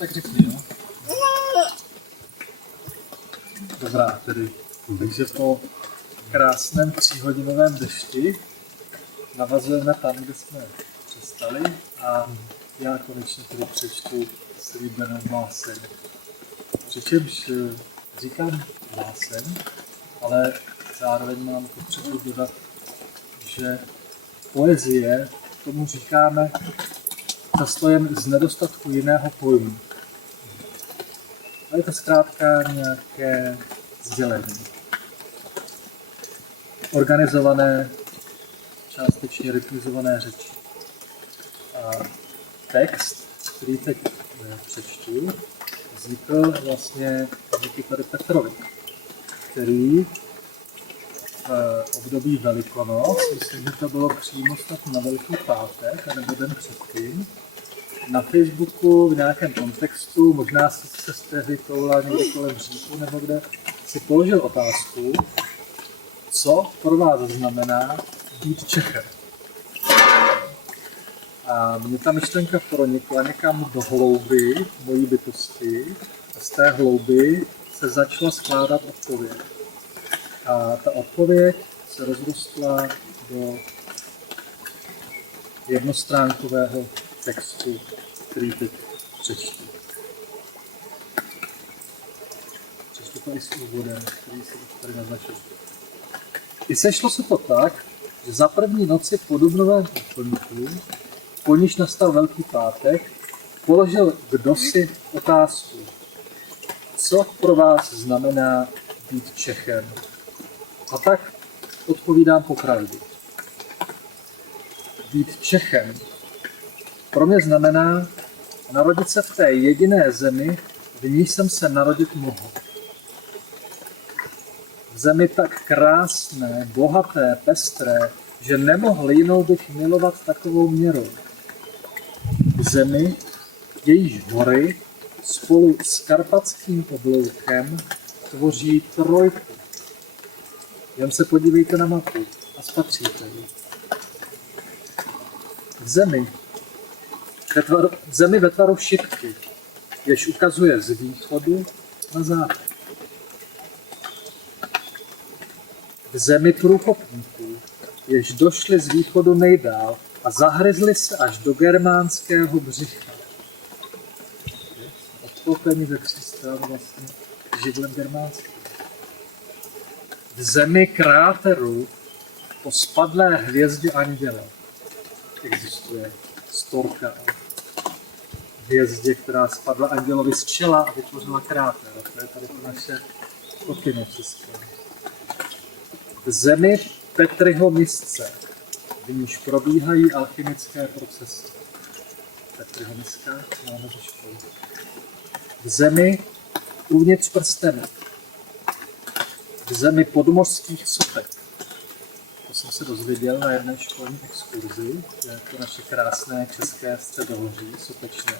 Tak řekni, no. Dobrá, tedy. Takže po krásném 3hodinovém dešti navazujeme tam, kde jsme přestali a já konečně tedy přečtu slíbenou báseň. Přičemž říkám báseň, ale zároveň mám potřebu dodat, že poezie, tomu říkáme často jen z nedostatku jiného pojmu. A je to zkrátka nějaké sdělení. Organizované, částečně rytmizované řeči. A text, který teď přečtu, vznikl vlastně díky tady Petrovi, který v období Velikonoc, myslím, že to bylo přímo snad na Velký pátek, nebo den předtím, na Facebooku v nějakém kontextu, možná se tehdy toulal někde kolem Říku nebo kde, si položil otázku, co pro vás znamená být Čechem. A mě ta myšlenka pronikla někam do hlouby mojí bytosti a z té hlouby se začala skládat odpověď. A ta odpověď se rozrostla do jednostránkového textu, který teď přečtu. Přečtu to i s úvodem, který se tady naznačil. I sešlo se to tak, že za první noci po dubnovém úplňku, po níž nastal Velký pátek, položil kdosi otázku, co pro vás znamená být Čechem. A tak odpovídám popravdě. Být Čechem pro mě znamená narodit se v té jediné zemi, v níž jsem se narodit mohl. V zemi tak krásné, bohaté, pestré, že nemohl jinou bych milovat takovou měrou. V zemi, jejíž hory spolu s karpatským obloukem tvoří trojku. Jen se podívejte na mapu a spatříte ji. V zemi ve tvaru šipky, jež ukazuje z východu na západ. V zemi průkopníků, jež došli z východu nejdál a zahryzli se až do germánského břicha. Odklopení ze 3 stran vlastně židlem germánským. V zemi kráteru po spadlé hvězdě anděla existuje storka o hvězdě, která spadla andělovi z čela a vytvořila kráter. A to je tady to naše fotky české. V zemi Petriho misce, v níž probíhají alchymické procesy. Petriho miska máme ze školy. V zemi uvnitř prstenu. V zemi podmořských sopek. To jsem se dozvěděl na jedné školní exkurzi, že to naše krásné české středohoří sopečné,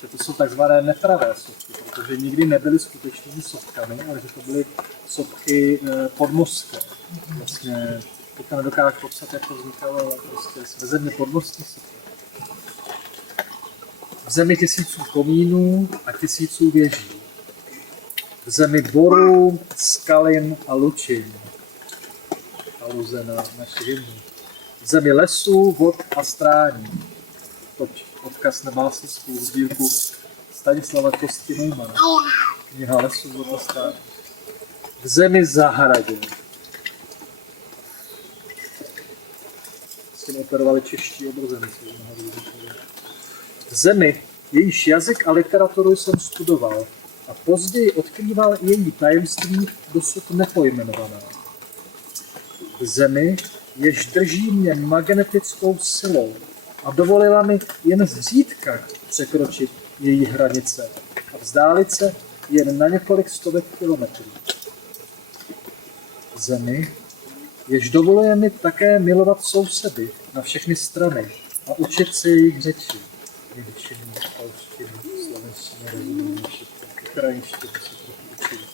že to jsou takzvané nepravé sopky, protože nikdy nebyly skutečnými sopkami, ale že to byly sopky podmořské. Vlastně teďka nedokážu popsat, jak to vznikalo, ale prostě ve země podmořských sopek. V zemi tisíců komínů a tisíců věží. V zemi borů, skalin a lučin. Aluze na naše hymny. V zemi lesů, vod a strání. Toť odkaz na básnickou sbírku Stanislava Kostky Neumana. Kniha lesů, vod a strání. V zemi zahradě. S tím operovali čeští obrozenci. V zemi, jejíž jazyk a literaturu jsem studoval a později odkrýval její tajemství dosud nepojmenovaná. V zemi, jež drží mě magnetickou silou a dovolila mi jen zřídka překročit její hranice a vzdálit se jen na několik stovek kilometrů. V zemi, jež dovoluje mi také milovat sousedy na všechny strany a učit se jejich řeči. Němčinu, polštinu, slovenštinu, rozumím, ukrajinštinu se trochu učili.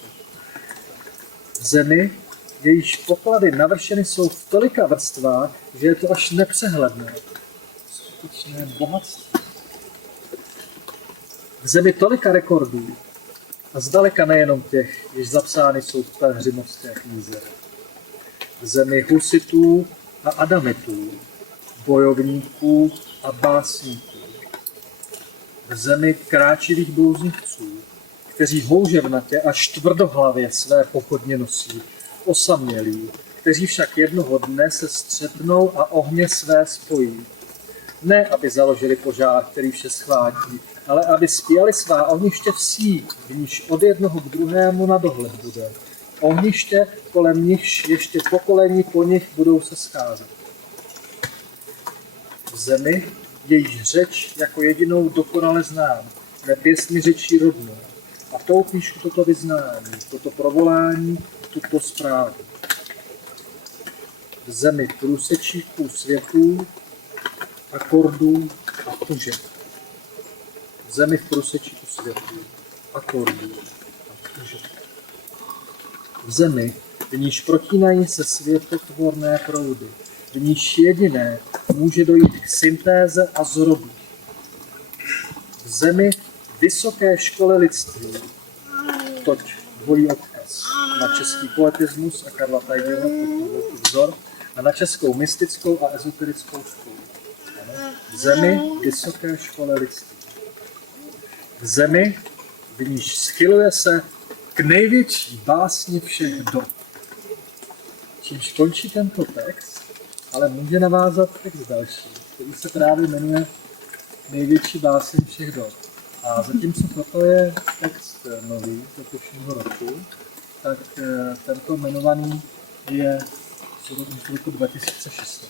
V zemi, jejíž poklady navršeny jsou v tolika vrstvách, že je to až nepřehledné. Skutečné bohatství. V zemi tolika rekordů a zdaleka nejenom těch, jež zapsány jsou v Pelhřimovské knize. V zemi husitů a adamitů, bojovníků a básníků. V zemi kráčivých blouznivců, kteří houževnatě až tvrdohlavě své pochodně nosí, osamělí, kteří však jednoho dne se střetnou a ohně své spojí. Ne, aby založili požár, který vše schvátí, ale aby spěli svá ohniště v síť, v níž od jednoho k druhému na dohled bude. Ohniště, kolem nichž ještě pokolení po nich budou se scházet. V zemi, jejíž řeč jako jedinou dokonale znám, nepěst mi řečí rodnou. A tou píšu toto vyznání, toto provolání, tuto zprávu. V zemi průsečíků světů, akordů a tužeb. V zemi v průsečíku světů, akordů a tužeb. V zemi, v níž protínají se světotvorné proudy, v níž jediné může dojít k syntéze a zrodu. V zemi vysoké školy lidství, toť dvojí odkaz na český poetismus a Karla Tajděho, vzor, a na českou mystickou a ezoterickou školu. V zemi vysoké školy lidství. V zemi, v níž schyluje se k největší básni všech dob. Čímž končí tento text, ale může navázat text další, který se právě jmenuje Největší báseň všech dob. A zatímco toto je text nový z letošního roku, tak tento jmenovaný je z roku 2016.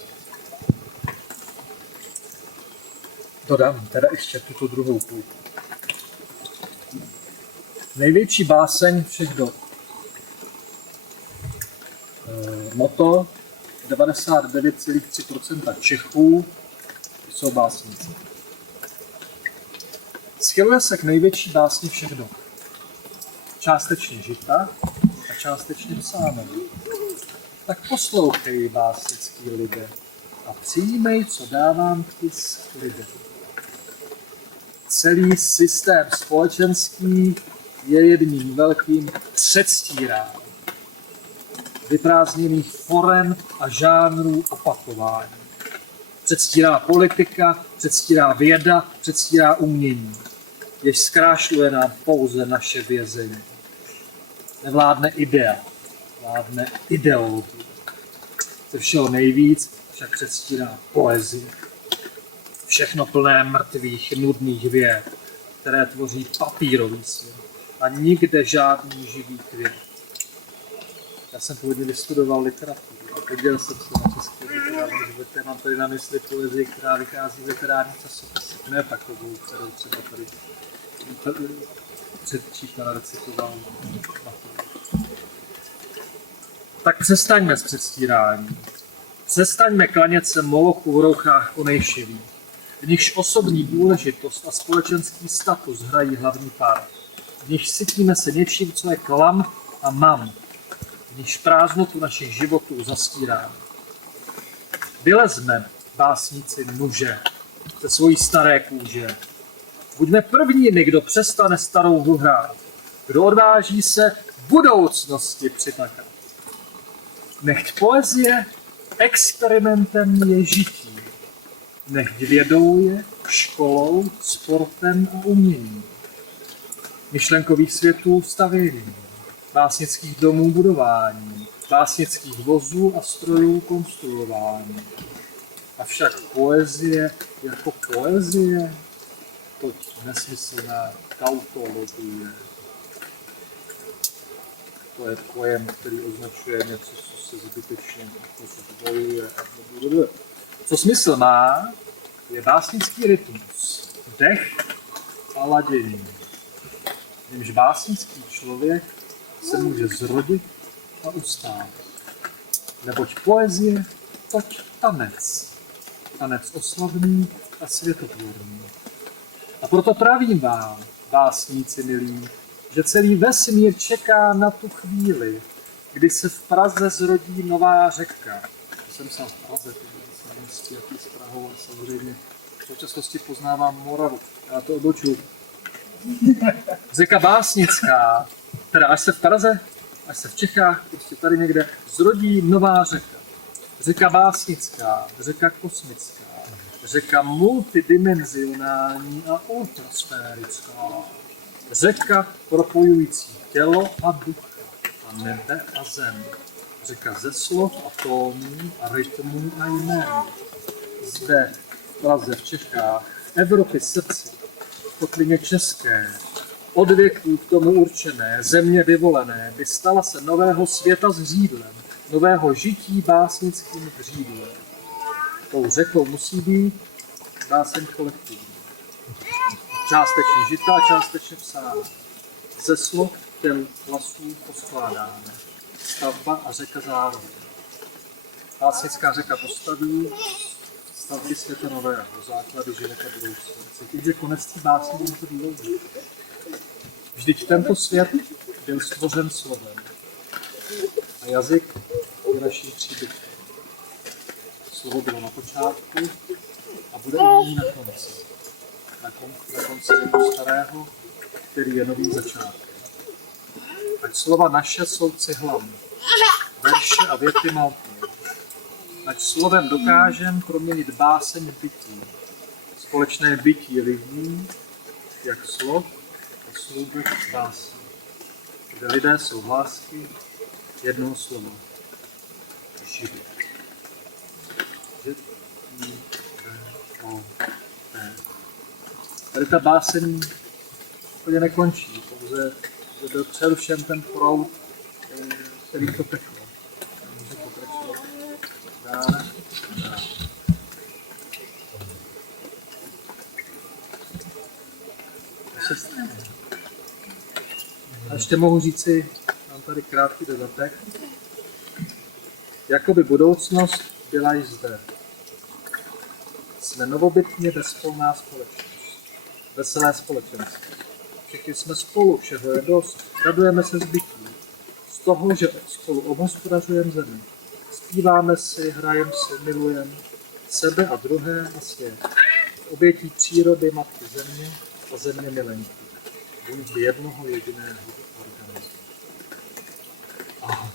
Dodám teda ještě tuto druhou půlku. Největší báseň všech dob. Moto 99,3% Čechů jsou básníci. Schyluje se k největší básni všech dob. Částečně žita a částečně psáno. Tak poslouchej, básnický lidé, a přijímej, co dávám ti s lidem. Celý systém společenský je jedním velkým předstíráním vyprázdněných forem a žánrů opakování. Předstírá politika, předstírá věda, předstírá umění, jež zkrášluje nám pouze naše vězení. Nevládne idea, vládne ideologie. Ze všeho nejvíc však předstírá poezii. Všechno plné mrtvých, nudných věd, které tvoří papírový svět a nikde žádný živý květ. Já jsem původně vystudoval literaturu a podíval jsem se na české literární životě. Mám tady na mysli poezii, která vychází v literárních časopisech, ne takovou, kterou třeba tady předčítal a recitoval. Tak přestaňme s předstíráním. Přestaňme klanět se Molochu v rouchách konejšivých, v nichž osobní důležitost a společenský status hrají hlavní pár, v nichž sytíme se něčím, co je klam a mam, v nichž prázdnotu našich životů zastíráme. Vylezme, básníci, muže, ze svojí staré kůže. Buďme prvními, kdo přestane starou hru hrát, kdo odváží se budoucnosti přitakat. Nechť poezie experimentem je žití, nechť vědou je, školou, sportem a uměním. Myšlenkových světů stavění, básnických domů budování, básnických vozů a strojů konstruování. Avšak poezie jako poezie, toť nesmyslná tautologie. To je pojem, který označuje něco, co se zbytečně zdvojuje. Co smysl má, je básnický rytmus, dech a ladění. V němž básnický člověk se může zrodit a ustát. Neboť poezie, toť tanec. Tanec oslavný a světotvorný. A proto pravím vám, básníci milí, že celý vesmír čeká na tu chvíli, kdy se v Praze zrodí nová řeka. To jsem sám v Praze, jsem městí, jaký s Prahou, a samozřejmě v současnosti poznávám Moravu. Já to odbočuju. Řeka básnická, teda až se v Praze, až se v Čechách, prostě tady někde zrodí nová řeka. Řeka básnická, řeka kosmická, řeka multidimenzionální a ultrasférická. Řeka propojující tělo a ducha, a nebe a zem. Řeka ze slov a tónů a rytmů a jmen. Zde, v Praze, v Čechách, v Evropě srdci, v kotlině české, od věků k tomu určené, země vyvolené, by stala se nového světa s řídlem, nového žití básnickým řídlem. Tou řekou musí být báseň kolektivní. Částečně žita a částečně psána. Ze slov, těl, hlasů poskládáme. Stavba a řeka zároveň. Básnická řeka postaví stavby světa nového, základy života budoucího. Cítím, že konec té básně je to dlouhý. Vždyť tento svět byl stvořen slovem. A jazyk je naším příbytkem. Slovo bylo na počátku a bude i nyní na konci. Na konci jako starého, který je novým začátkem. Ať slova naše jsou cihlami, verše a věty maltné. Ať slovem dokážem proměnit báseň v bytí. Společné bytí lidí, jak slov a slůbek básní. Kde lidé jsou hlásky jednou slovo. Živě. Tady ta báseň úplně nekončí, pouze že byl přerušen ten proud, který to teklo. Může pokračovat dále. To se stane. A ještě mohu říci, mám tady krátký dodatek, jakoby budoucnost byla již zde. Jsme novobytně bezpolná společnost, veselé společenství. Všichni jsme spolu, všeho je dost, radujeme se z bytí, z toho, že spolu obhospodařujeme zemi. Zpíváme si, hrajeme si, milujeme sebe a druhé a svět. Obětí přírody matky země a země milenky. Buňky jednoho jediného organismu. Aha.